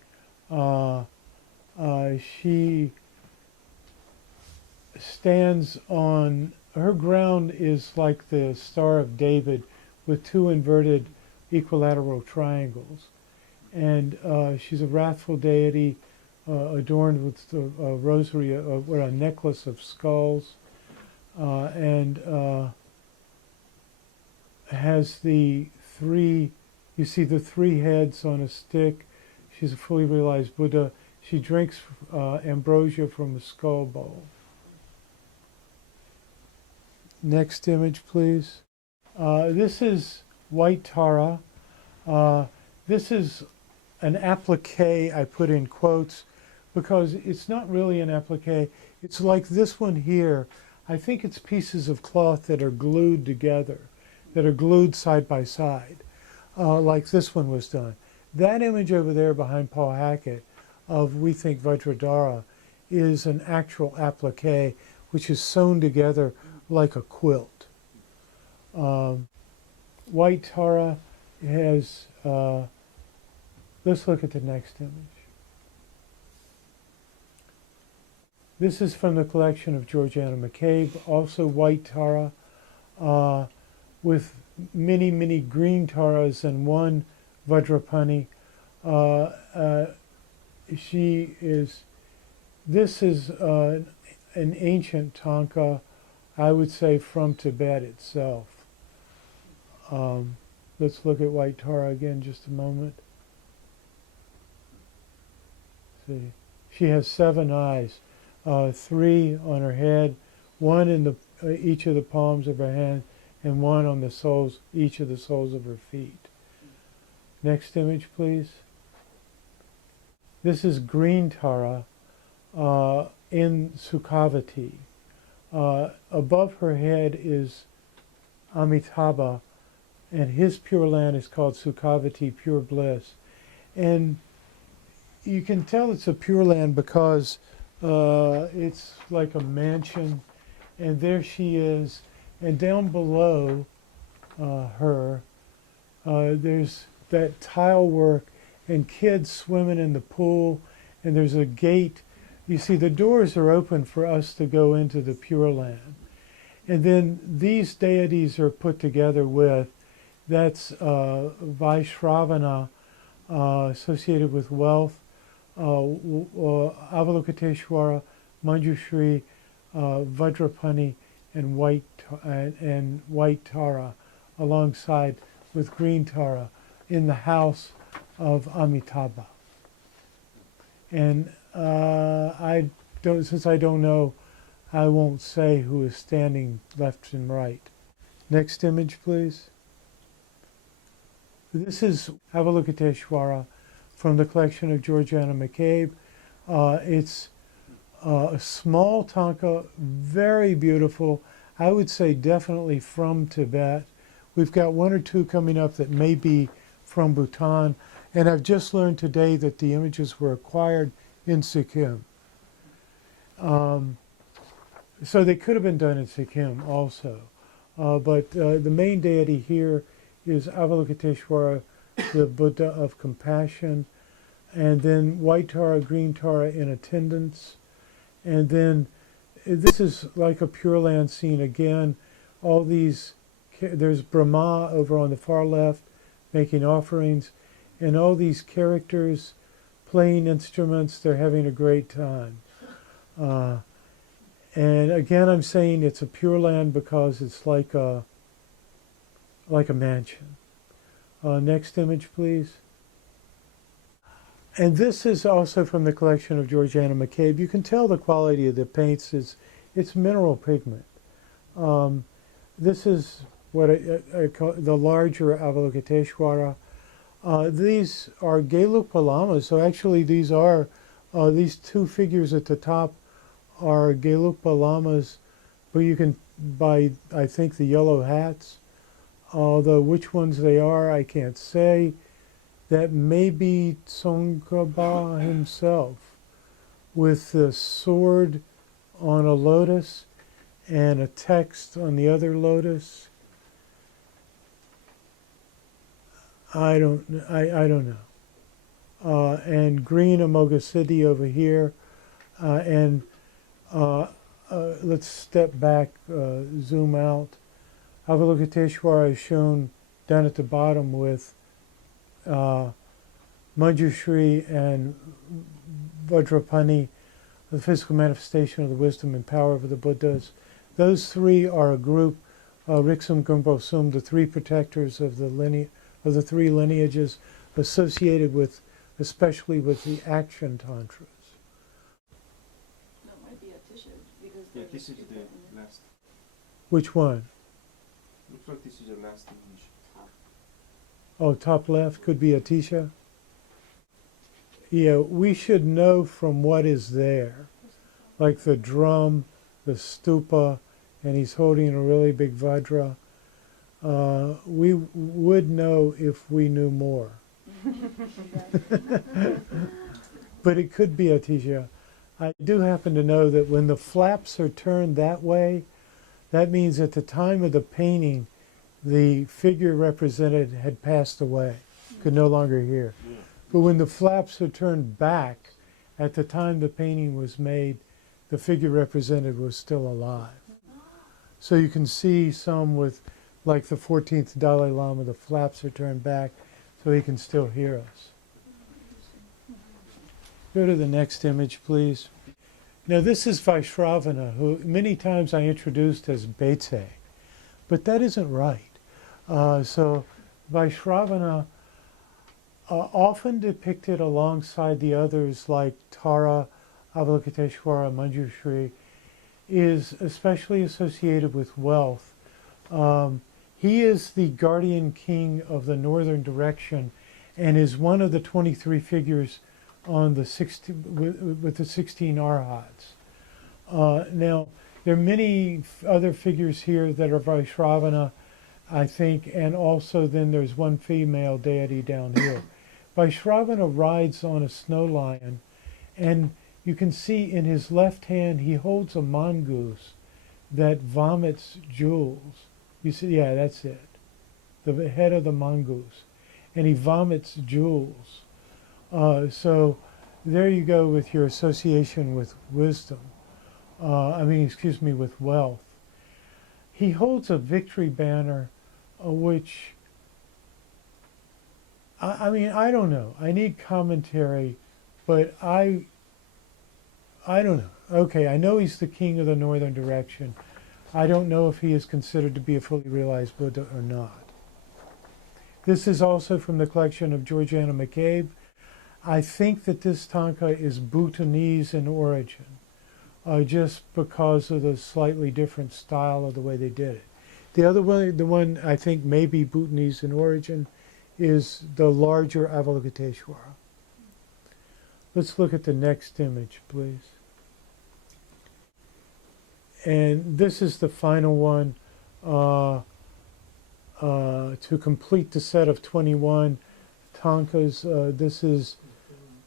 She stands on, her ground is like the Star of David with two inverted equilateral triangles. And she's a wrathful deity adorned with a rosary, a necklace of skulls. And has the three, you see the three heads on a stick. She's a fully realized Buddha. She drinks ambrosia from a skull bowl. Next image, please. This is white Tara. This is an applique, I put in quotes, because it's not really an applique. It's like this one here. I think it's pieces of cloth that are glued together, that are glued side by side, like this one was done. That image over there behind Paul Hackett of We Think Vajradhara is an actual applique, which is sewn together like a quilt. White Tara has, let's look at the next image. This is from the collection of Georgiana McCabe, also white Tara, with many, many green Taras and one Vajrapani. This is an ancient Thangka, I would say from Tibet itself. Let's look at white Tara again just a moment. See, she has 7 eyes, 3 on her head, 1 in each of the palms of her hand, and 1 on each of the soles of her feet. Next image, please. This is green Tara in Sukhavati. Above her head is Amitabha, and his pure land is called Sukhavati, pure bliss. And you can tell it's a pure land because it's like a mansion, and there she is. And down below her, there's that tile work and kids swimming in the pool, and there's a gate. You see, the doors are open for us to go into the Pure Land. And then these deities are put together with, that's Vaishravana, associated with wealth, Avalokiteshvara, Manjushri, Vajrapani, and white Tara, alongside with green Tara, in the house of Amitabha. And since I don't know, I won't say who is standing left and right. Next image, please. This is Avalokiteshvara from the collection of Georgiana McCabe. It's a small Thangka, very beautiful. I would say definitely from Tibet. We've got 1 or 2 coming up that may be from Bhutan. And I've just learned today that the images were acquired in Sikkim. So they could have been done in Sikkim also. But the main deity here is Avalokiteshvara, the Buddha of compassion. And then white Tara, green Tara in attendance. And then this is like a Pure Land scene again. All these, there's Brahma over on the far left making offerings, and all these characters playing instruments. They're having a great time. And again, I'm saying it's a Pure Land because it's like a mansion. Next image, please. And this is also from the collection of Georgiana McCabe. You can tell the quality of the paints is it's mineral pigment. This is what I call the larger Avalokiteshvara. These are Gelugpa lamas. So actually, these are these 2 figures at the top are Gelugpa lamas, but you can buy, I think, the yellow hats. Although which ones they are, I can't say. That may be Tsongkhapa himself, with the sword on a lotus and a text on the other lotus. I don't know. And green Amoghasiddhi over here, and let's step back, zoom out. Avalokiteshvara is shown down at the bottom with Manjushri and Vajrapani, the physical manifestation of the wisdom and power of the Buddhas. Those 3 are a group Riksum Gumbo Sum, the three protectors of of the three lineages associated with, especially with the action tantras. That might be a tissue because Yeah, there's this is people in the it. last. Which one? Looks like this is the last image. Oh, top left could be Atisha. Yeah, we should know from what is there, like the drum, the stupa, and he's holding a really big vajra. We would know if we knew more. But it could be Atisha. I do happen to know that when the flaps are turned that way, that means at the time of the painting, the figure represented had passed away, could no longer hear. Yeah. But when the flaps are turned back, at the time the painting was made, the figure represented was still alive. So you can see some with, like the 14th Dalai Lama, the flaps are turned back so he can still hear us. Go to the next image, please. Now this is Vaishravana, who many times I introduced as Betse, but that isn't right. So Vaishravana, often depicted alongside the others like Tara, Avalokiteshvara, Manjushri, is especially associated with wealth. He is the guardian king of the northern direction and is one of the 23 figures on the with the 16 arhats. Now, there are many other figures here that are Vaishravana, I think, and also then there's one female deity down here. Vaishravana rides on a snow lion, and you can see in his left hand he holds a mongoose that vomits jewels. You see, yeah, that's it. The head of the mongoose. And he vomits jewels. So there you go with your association with wisdom. With wealth. He holds a victory banner, which, I don't know. I need commentary, but I don't know. Okay, I know he's the king of the northern direction. I don't know if he is considered to be a fully realized Buddha or not. This is also from the collection of Georgiana McCabe. I think that this Thangka is Bhutanese in origin, just because of the slightly different style of the way they did it. The other one, the one I think may be Bhutanese in origin, is the larger Avalokiteshvara. Let's look at the next image, please. And this is the final one to complete the set of 21 Thangkas. This is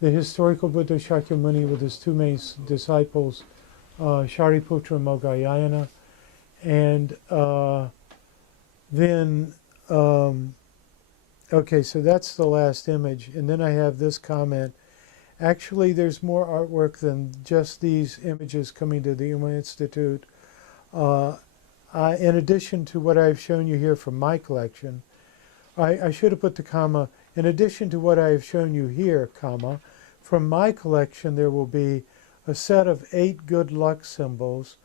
the historical Buddha Shakyamuni with his two main disciples, Shariputra and Moggallana. And okay, so that's the last image. And then I have this comment. Actually, there's more artwork than just these images coming to the Uma Institute. In addition to what I've shown you here from my collection, I should have put the comma, in addition to what I have shown you here, comma, from my collection there will be a set of 8 good luck symbols,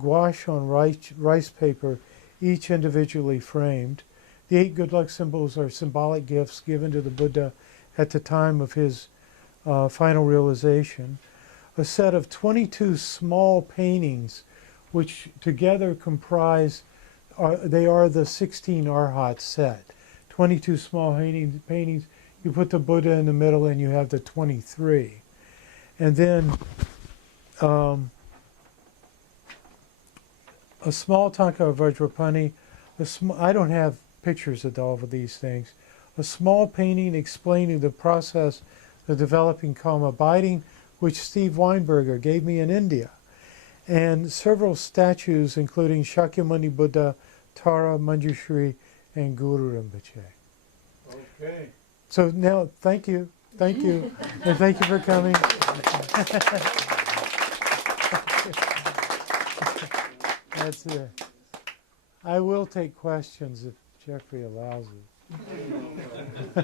gouache on rice paper, each individually framed. The 8 good luck symbols are symbolic gifts given to the Buddha at the time of his final realization. A set of 22 small paintings which together comprise, they are the 16 arhat set. 22 small paintings, you put the Buddha in the middle and you have the 23. And then a small Thangka of Vajrapani, I don't have pictures of all of these things. A small painting explaining the process of developing calm abiding, which Steve Weinberger gave me in India. And several statues, including Shakyamuni Buddha, Tara, Manjushri, and Guru Rinpoche. Okay. So now, thank you, and thank you for coming. That's it. I will take questions if Jeffrey allows it. I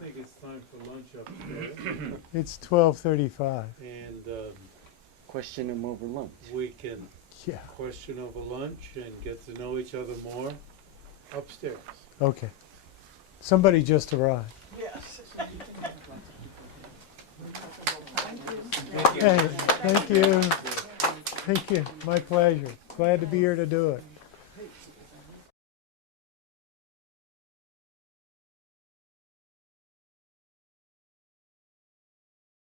think it's time for lunch upstairs. It's 12:35. And Question him over lunch. we can Yeah. question over lunch and get to know each other more upstairs. Okay. Somebody just arrived. Yes. Hey, thank you. Thank you. My pleasure. Glad to be here to do it.